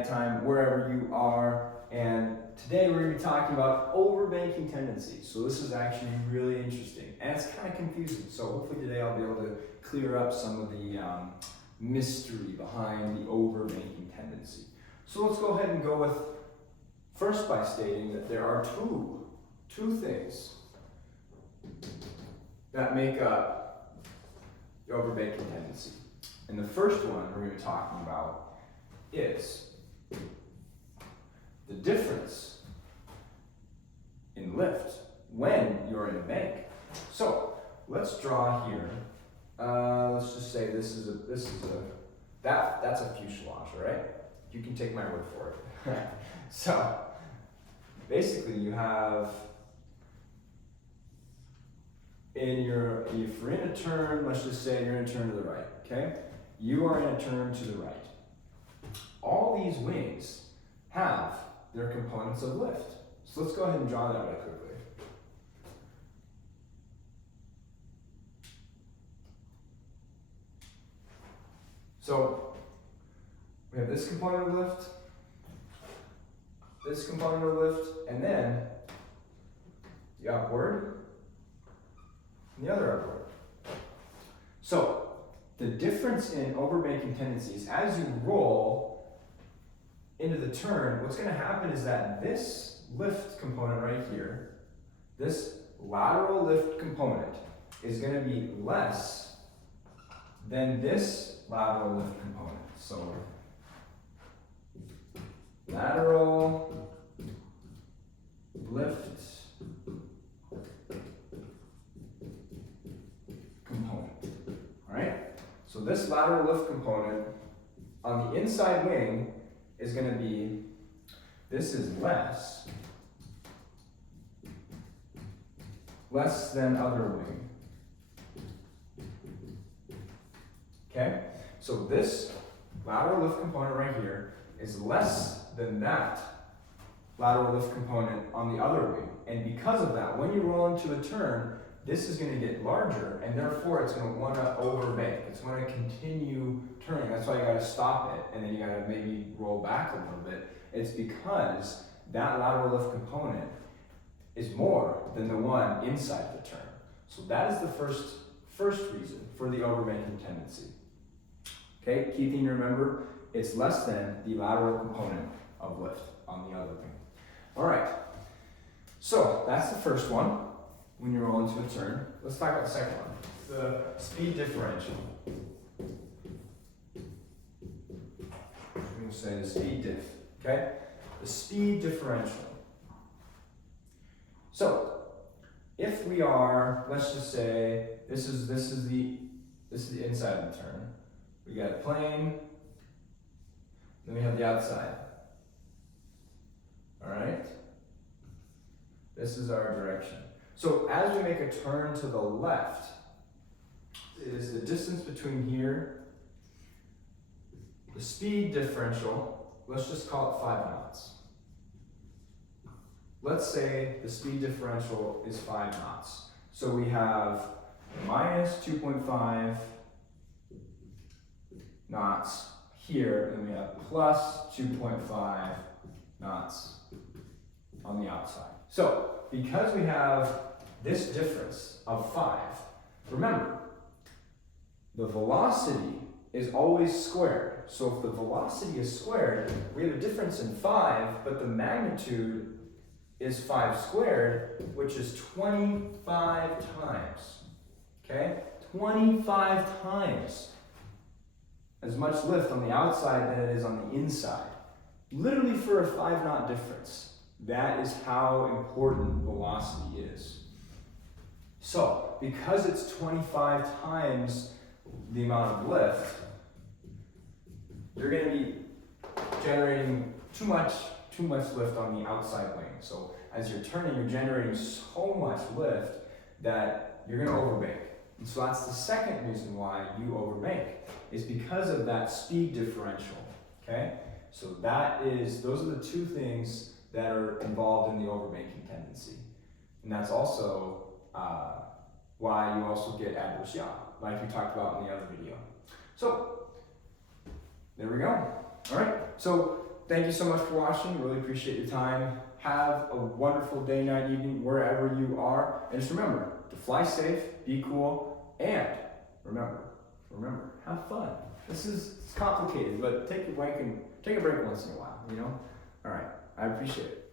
nighttime, wherever you are. And today we're going to be talking about overbanking tendencies. So this is actually really interesting and it's kind of confusing. So hopefully today I'll be able to clear up some of the mystery behind the overbanking tendency. So let's go ahead and go with first by stating that there are two things that make up the overbanking tendency. And the first one we're going to be talking about is the difference in lift when you're in a bank. So let's draw here. Let's just say that's a fuselage, all right? You can take my word for it. So basically you have if you're in a turn, let's just say you're in a turn to the right, okay? You are in a turn to the right. All these wings have their components of lift. So let's go ahead and draw that right quickly. So we have this component of lift, this component of lift, and then the upward and the other upward. So the difference in overbanking tendencies, as you roll into the turn, what's going to happen is that this lift component right here, this lateral lift component, is going to be less than this lateral lift component. So lateral lift component. All right? So this lateral lift component on the inside wing is going to be, this is less than other wing. Okay? So this lateral lift component right here is less than that lateral lift component on the other wing. And because of that, when you roll into a turn, this is going to get larger, and therefore it's going to want to overbank. It's going to continue turning. That's why you got to stop it, and then you got to maybe roll back a little bit. It's because that lateral lift component is more than the one inside the turn. So that is the first reason for the overbanking tendency. Okay, key thing to remember, it's less than the lateral component of lift on the other wing. All right, so that's the first one. When you roll into a turn. Let's talk about the second one, the speed differential. I'm going to say the speed diff, okay? The speed differential. So, if we are, let's just say, this is the inside of the turn. We got a plane, then we have the outside. All right? This is our direction. So as we make a turn to the left, is the distance between here, the speed differential, let's just call it 5 knots. Let's say the speed differential is 5 knots. So we have minus 2.5 knots here, and we have plus 2.5 knots on the outside. So because we have this difference of 5, remember, the velocity is always squared. So if the velocity is squared, we have a difference in 5, but the magnitude is 5 squared, which is 25 times. Okay? 25 times as much lift on the outside than it is on the inside. Literally for a 5 knot difference. That is how important velocity is. So, because it's 25 times the amount of lift, you're going to be generating too much lift on the outside wing. So, as you're turning, you're generating so much lift that you're going to overbank. And so that's the second reason why you overbank, is because of that speed differential. Okay? So those are the two things that are involved in the overbanking tendency. And that's also why you also get adverse yaw, like we talked about in the other video. So, there we go. All right, so thank you so much for watching. Really appreciate your time. Have a wonderful day, night, evening, wherever you are. And just remember to fly safe, be cool, and remember, have fun. It's complicated, but take a break once in a while, you know? All right, I appreciate it.